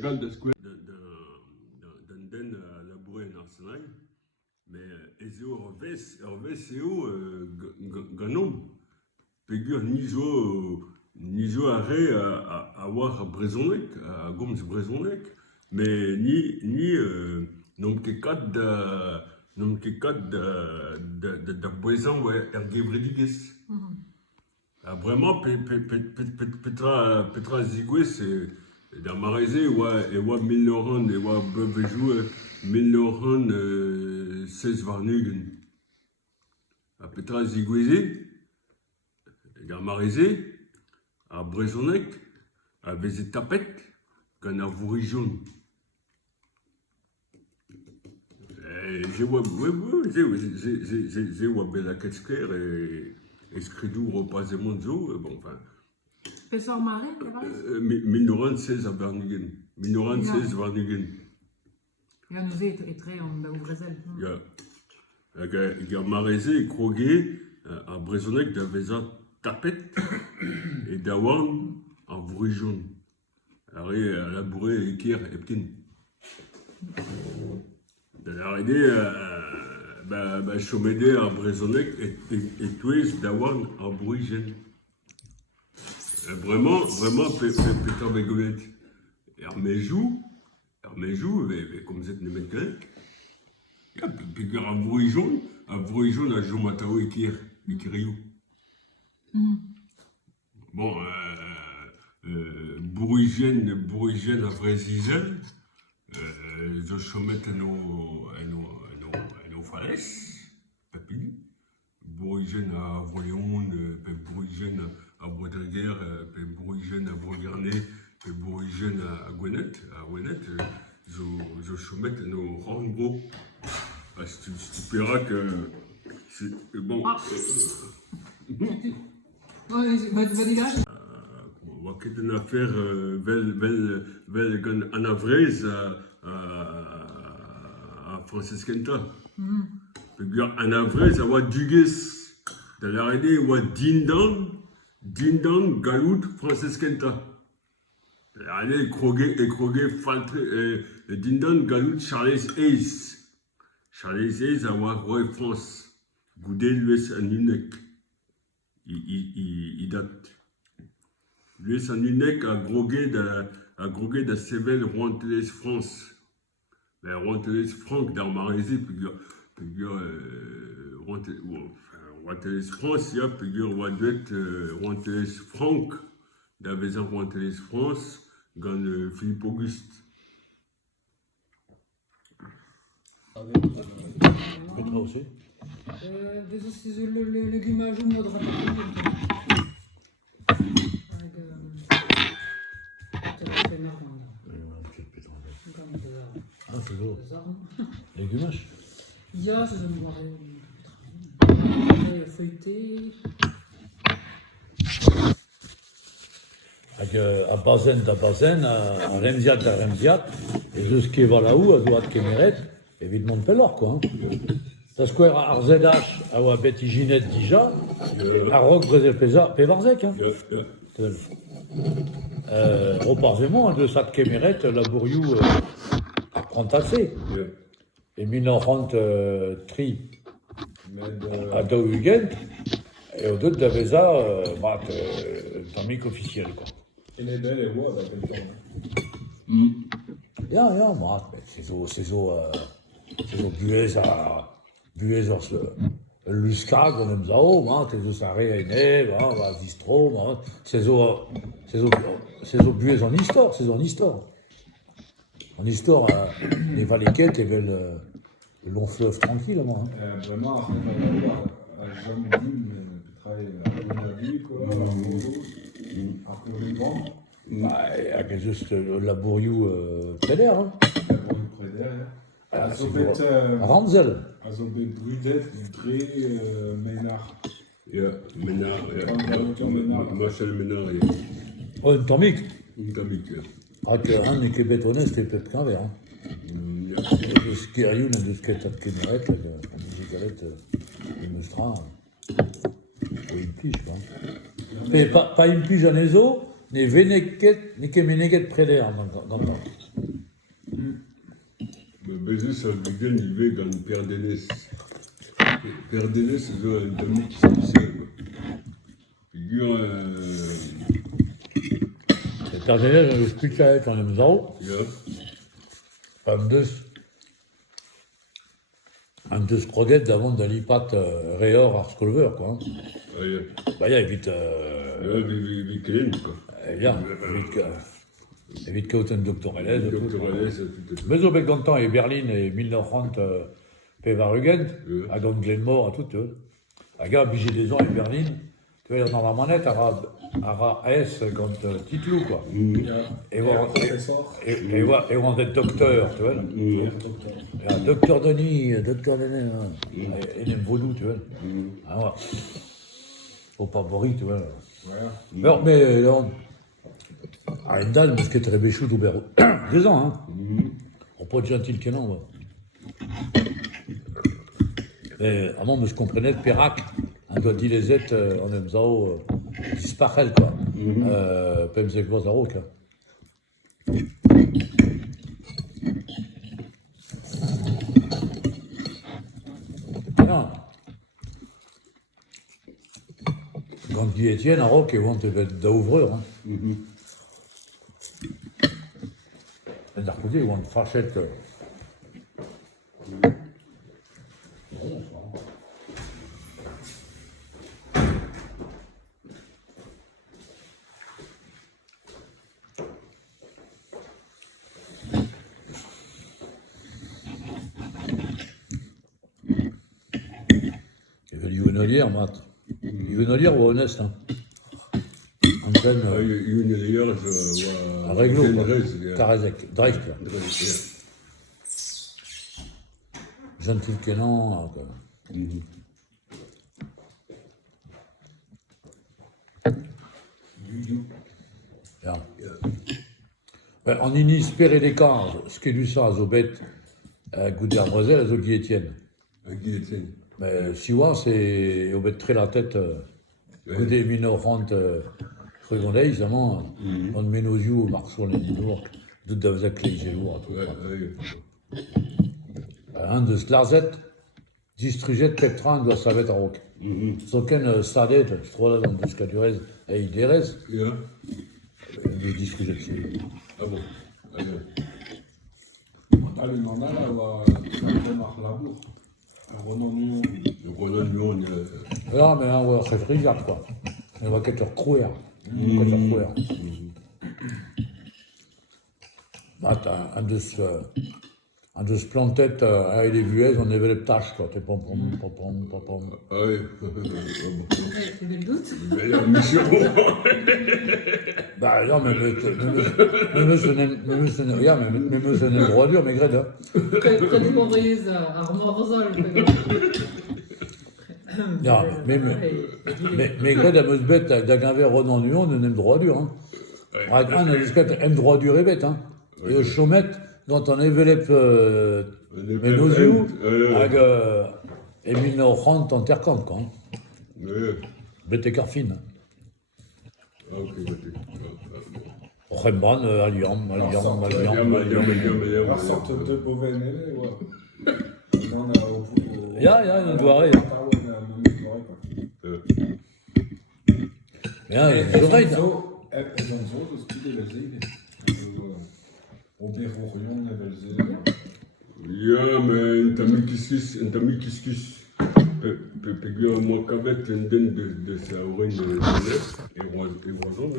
légal de square d'un den labouré en arsenal, mais ezio Orveseo ganon, pégur nizo arrêt à voir Brezonec, à Gomes Brezonec, mais ni non que quatre de boisson ergevrediges. Vraiment, Petra Zigwe, c'est dans Marézé, et wa 1000 Laurent, et wa Bevejou, 1000 Laurent, 16 Varnugen. À Petra Zigwe, dans Marézé, à Brezonec, à Vézétapet, qu'on a vouru jaune. J'ai Bella Ketsker et Skridou repassé Monzo, bon, enfin. Pessoal Marin, 1916 à Varnugen. 1916 Varnugen. Ja, nous est très en Brésil. Il y a Marézé et Krogué à Brezonec, d'Aveza Tapet et d'Awan en Vouru jaune. Alors, il a labouré et Kier et Ptin. L'arrivée, Chomédé à Brezonec et Touès d'Awan en Bourigène. Vraiment, Peter Begovet. Herméjou, comme vous êtes les mecs, il y a Pégur à Bourigeon à Jomatao et Kiriou. Bon, Bourigène à Vraizizel. Je chomette nos falaises, papilles. Bourigène à Voyon, Bourigène à Bois-de-Guerre, Bourigène à Bois-Garnet, Bourigène à Gwenette. Je chomette nos rangs. Parce que tu verras que c'est bon. On va quitter une affaire, en avril à Franciscanta. En avril, ça va Dugues. Dans l'arrêté, il va Dindan, Galout, Franciscanta. L'arrêté, Krogué, Faltré, Dindan, Galout, Charles Hayes. Charles Hayes, à Roy France. Goudé, l'US en Unec. Il date. L'US en Unec à Grogué de Sével, Rouen-Télès, France. Mais Rouen-Télès, Franck, dans Marézé, Rouen-Télès, France, il y a Rouen-Télès, Franck, dans Rouen-Télès, France, dans Philippe Auguste. Avec Petra aussi. Le légume jaune de Ah, c'est beau. Légumages. Il y a ces endroits feuilletés. Avec à Bazen, à Remziat, et de ce qui va là-haut, à droite Kémeret, évidemment de Pellor, quoi. Das quoi à RZH, à Betty Ginette déjà, à Rock Brésil Pévarzek, hein. Reparzement, de Sat Kémeret, la Bouriou, prend assez. Et Minorant Tri, à Dauhugent, et au deux d'Aveza, tamique officiel, quoi. Et les belles et voix, avec le temps. Ja, maar c'est zo buez Luska, comme ça, c'est zo Saré, va Zistro, c'est zo buez en histoire, c'est en histoire. En histoire, les Valéquettes, et le long fleuve tranquille, moi. Vraiment, après, on va voir à Jean-Moulin, travailler à Bonavie, quoi, à Montrouge, à Corrigan. Il y a juste la Bouriou Préder, hein. La Bouriou Préder, Ranzel. Also mit Brüdet, Dreh, Ménard. Ja, Ménard, Marcel Ménard. Oh, une tamique. Une tamique, ja. Ah, un qui est bétonné, c'était peut-être qu'un verre, hein. De ce qui est rien, de ce qui est à Kémeret, de musigalette, de Mustra. Une pige, quoi. Mais pas une pige à Nezo, ni Vénéquette, ni Kéménéquette Préder, dans le temps. Jesus Abidjan, il veut dans Père Denis. Père Denis, c'est un ami qui s'est spécial. Figure, Der Daniel, der spielt ja jetzt an dem Sau. ja, An das Kroget davant de l'IPAT Réor ar Skolver, quoi. ja, Bah, ja, evit... wie klein, quoi. Ja, evit kaouten doktorelez. Docteur Alès, tout. Mais au bec d'antan et Berlin et 1930 Pevarugent, à Don Glenmore, à tout. À gars, bigé des ans et Berlin, tu vois, dans la manette, à S, quand titlou, quoi. Et voir, Professeur. et voir des docteurs, tu vois. Ja, Dr. Denis, in een vaudou, tu vois. Ah, ouais. Au Pabori, tu vois. Voilà. Alors, mais là, à une dalle, parce que très béchou d'Oubert. 2 ans, hein. On peut être gentil que non, ouais. Mais avant, je comprenais le Pérac, on doit dire les êtres, on aime ça, disparaît, quoi. Pem c'est quoi, ça, quoi. Non. Quand Guy Etienne, à Rock, ils vont être d'ouvreur. Hein. Et d'un côté, ils vont te fâchette. Juvenolière, Matt. Juvenolière ou honnête, hein. Antenne, Ah, une d'ailleurs, à Réglo, quoi. Drez, Tarazek, Drake, là. Drez, Gentil que non. Quoi. Ja. Ben, en inespéré des cas, ce qui est du ça, Zobet, Gouder Brésil, Zo Guy Etienne. un guillotine. Mais Siwa, c'est au bet très la tête, Goudé 1930, Frégondé, évidemment, on met nos yeux au Marceau, les Nidour, tout d'Avzak, les Gélour, tout Ouais, ça. ouais. Un de Slarzet, distruget Petran, doit savoir à Rock. Soken Sadet, je trouve là dans le Scadurez, et il derez, Ja, le distruget. ah bon. Ah, ja. Alle normale war nach Labor. Renan Nyon. Donc on a nous, on Ja, mais un ouais, réfrigère, quoi. On va qu'être crouer. Qu'être crouer. Attends, un de ce plantet, avec les vues, on avait les tâches, quoi. T'es pom. Ah oui, ah bon. Tu avais le doute? Mais là, monsieur, Bah non, mais monsieur n'est droit dur, mais grade, hein. Quand tu m'envoyais à Armand-Rosol. Ja, mais grade, à Meusbet, d'Agaver, Renan Nuon, on aime droit dur, hein. Un, on aime droit dur et bête, hein. Et au chômette, quand on enveloppe mes nos yeux, avec Émile Naurant en terre camp, quoi. Ouais. Bête et carfine. Ah, ok, ok. Rembrandt, Alliam. Var sorte de Bovenele, ouais. Non, Ja, une soirée. Ja, une soirée. En zo, dus die willen zeggen. Op de Rorion willen zeggen. Ja, mais un tami kiskis. Peguer moi cabet un den de sa oreille et roison,